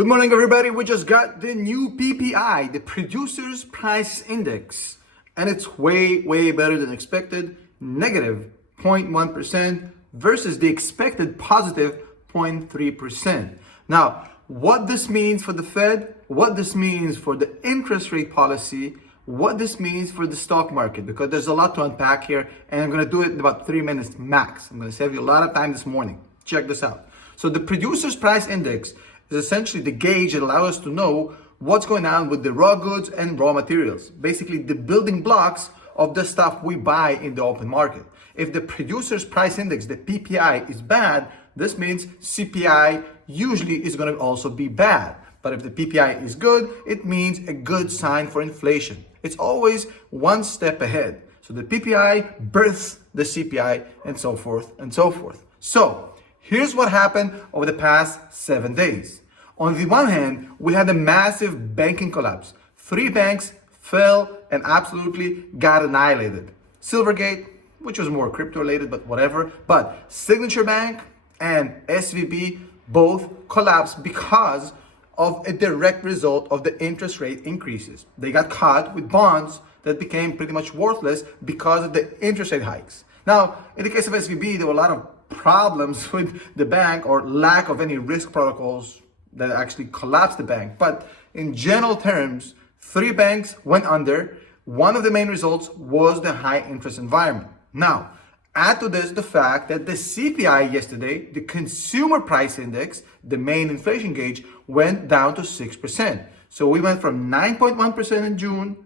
Good morning, everybody. We just got the new PPI, the Producers Price Index, and it's way better than expected, negative 0.1% versus the expected positive 0.3%. Now, what this means for the Fed, what this means for the interest rate policy, what this means for the stock market, because there's a lot to unpack here, and I'm going to do it in about 3 minutes max. I'm going to save you a lot of time this morning. Check this out. So the Producers Price Index is essentially the gauge that allows us to know what's going on with the raw goods and raw materials. Basically, the building blocks of the stuff we buy in the open market. If the Producers Price Index, the PPI, is bad, this means CPI usually is going to also be bad. But if the PPI is good, it means a good sign for inflation. It's always one step ahead. So the PPI births the CPI and so forth and so forth. So here's what happened over the past 7 days. On the one hand, we had a massive banking collapse. 3 banks fell and absolutely got annihilated. Silvergate, which was more crypto related, but whatever. But Signature Bank and SVB both collapsed because of a direct result of the interest rate increases. They got caught with bonds that became pretty much worthless because of the interest rate hikes. Now, in the case of SVB, there were a lot of problems with the bank or lack of any risk protocols that actually collapsed the bank. But in general terms, 3 banks went under. One of the main results was the high interest environment. Now, add to this the fact that the CPI yesterday, the Consumer Price Index, the main inflation gauge, went down to 6%. So we went from 9.1% in June,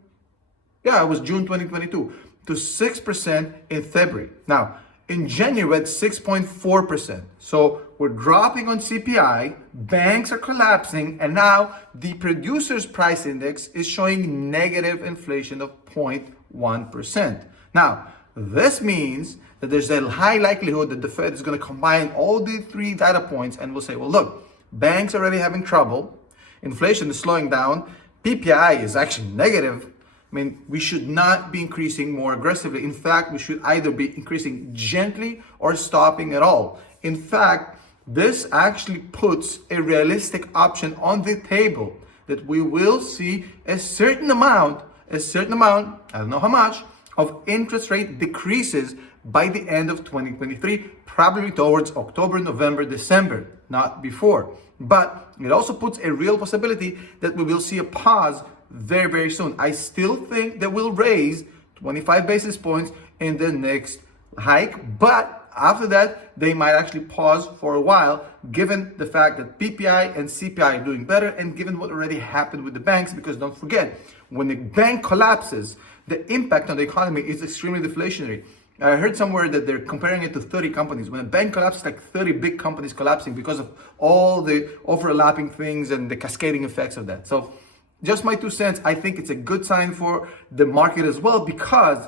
it was June 2022, to 6% in February. Now, in January, we had 6.4%. So we're dropping on CPI, banks are collapsing, and now the Producers Price Index is showing negative inflation of 0.1%. Now, this means that there's a high likelihood that the Fed is going to combine all the 3 data points and will say, well, look, banks are already having trouble, inflation is slowing down, PPI is actually negative. I mean, we should not be increasing more aggressively. In fact, we should either be increasing gently or stopping at all. In fact, this actually puts a realistic option on the table that we will see a certain amount, I don't know how much, of interest rate decreases by the end of 2023, probably towards October, November, December, not before. But it also puts a real possibility that we will see a pause very soon. I still think that we'll raise 25 basis points in the next hike, but after that, they might actually pause for a while, given the fact that PPI and CPI are doing better, and given what already happened with the banks, because don't forget, when the bank collapses, the impact on the economy is extremely deflationary. I heard somewhere that they're comparing it to 30 companies. When a bank collapses, like 30 big companies collapsing because of all the overlapping things and the cascading effects of that. So just my 2 cents, I think it's a good sign for the market as well, because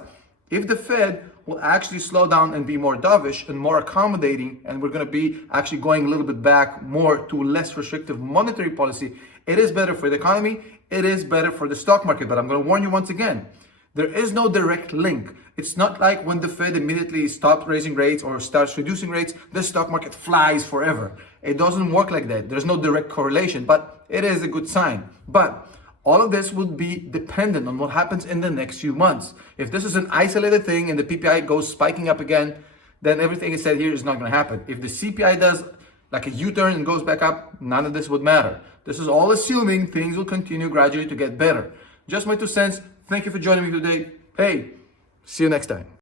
if the Fed will actually slow down and be more dovish and more accommodating, and we're going to be actually going a little bit back more to less restrictive monetary policy, it is better for the economy, it is better for the stock market. But I'm going to warn you once again, there is no direct link. It's not like when the Fed immediately stops raising rates or starts reducing rates, the stock market flies forever. It doesn't work like that. There's no direct correlation, but it is a good sign. But all of this would be dependent on what happens in the next few months. If this is an isolated thing and the PPI goes spiking up again, then everything is said here is not going to happen. If the CPI does like a U-turn and goes back up, none of this would matter. This is all assuming things will continue gradually to get better. Just my 2 cents. Thank you for joining me today. Hey, see you next time.